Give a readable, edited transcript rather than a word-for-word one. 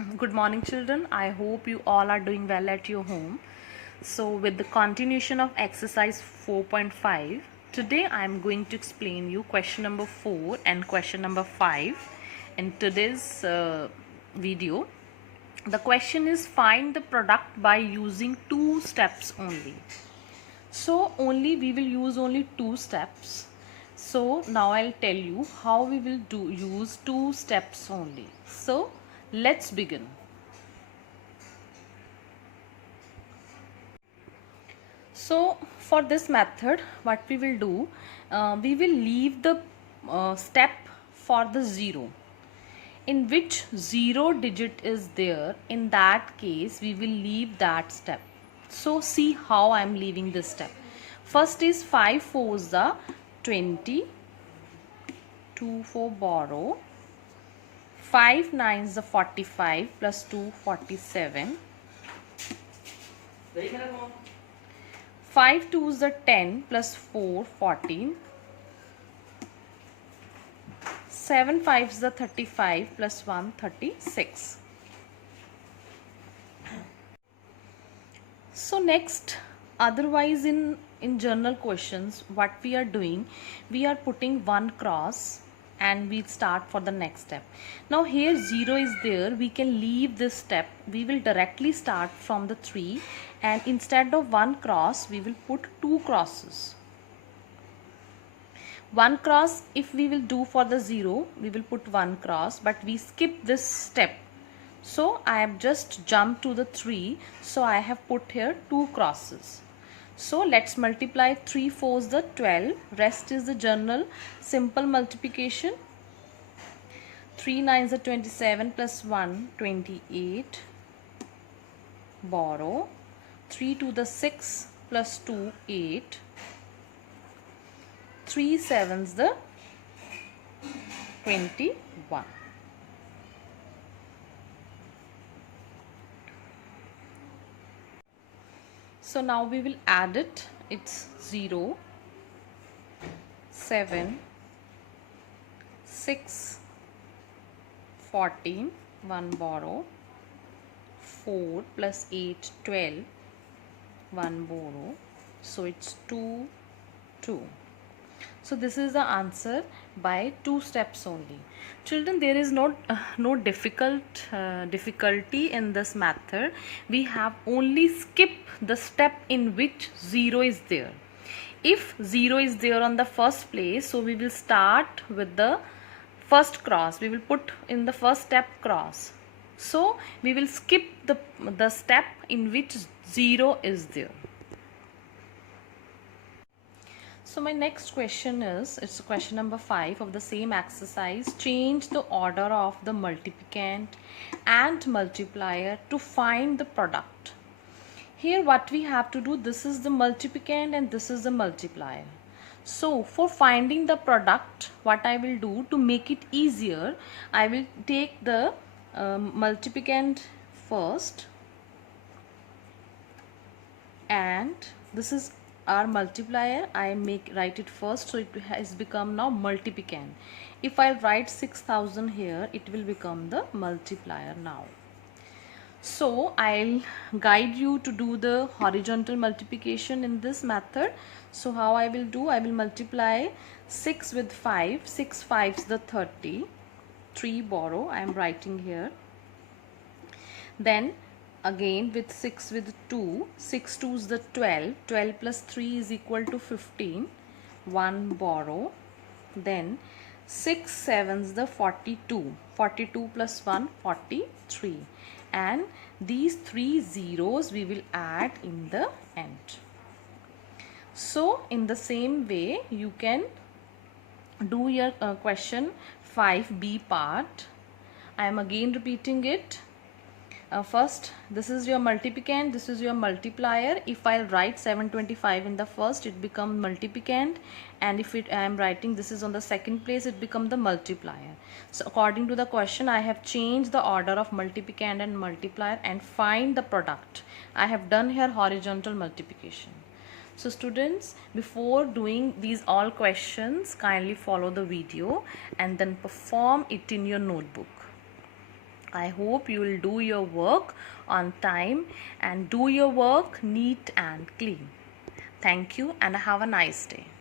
Good morning, children. I hope you all are doing well at your home. So, with the continuation of exercise 4.5, today I am going to explain you question number 4 and question number 5 in today's video. The question is find the product by using two steps only. So, only we will use only two steps. So, now I'll tell you how we will use two steps only. So, let's begin. So for this method, what we will do, we will leave the step for the 0. In which 0 digit is there, in that case we will leave that step. So see how I am leaving this step. First is 5 4s the 20, 2 4 borrow, 5 9s the 45 plus 2 47. 5 2s the 10 plus 4 14. 7 5s the 35 plus 1 36. So next, otherwise in journal questions, what we are doing, we are putting one cross and we start for the next step. Now here 0 is there, we can leave this step. We will directly start from the 3 and instead of one cross we will put two crosses. One cross, if we will do for the 0, we will put one cross, but we skip this step. So I have just jumped to the 3, so I have put here two crosses. So let's multiply 3 4s the 12, rest is the general simple multiplication. 3 9s the 27 plus 1 28, borrow, 3 to the 6 plus 2 8, 3 7s the 21. So now we will add it. It's 0, 7, 6, 14, 1 borrow, 4 plus 8 12, 1 borrow. So it's 2, 2. So this is the answer by two steps only. Children, there is no difficulty in this method. We have only skip the step in which 0 is there. If 0 is there on the first place, so we will start with the first cross. We will put in the first step cross. So we will skip the step in which 0 is there. So my next question is, it's question number 5 of the same exercise. Change the order of the multiplicand and multiplier to find the product. Here what we have to do, this is the multiplicand and this is the multiplier. So for finding the product, what I will do to make it easier, I will take the multiplicand first, and this is our multiplier. I write it first, so it has become now multiplicand. If I write 6000 here, it will become the multiplier now. So I'll guide you to do the horizontal multiplication in this method. So how I will do, I will multiply 6 with 5, 6 5s the 30, 3 borrow, I am writing here. Then again with 6 with 2, 6 2s the 12, 12 plus 3 is equal to 15, 1 borrow. Then 6 7s the 42, 42 plus 1 43, and these three zeros we will add in the end. So in the same way you can do your question 5b part. I am again repeating it. First, this is your multiplicand, this is your multiplier. If I write 725 in the first, it becomes multiplicand, and if I am writing this is on the second place, it becomes the multiplier. So according to the question, I have changed the order of multiplicand and multiplier and find the product. I have done here horizontal multiplication. So students, before doing these all questions, kindly follow the video and then perform it in your notebook. I hope you will do your work on time and do your work neat and clean. Thank you and have a nice day.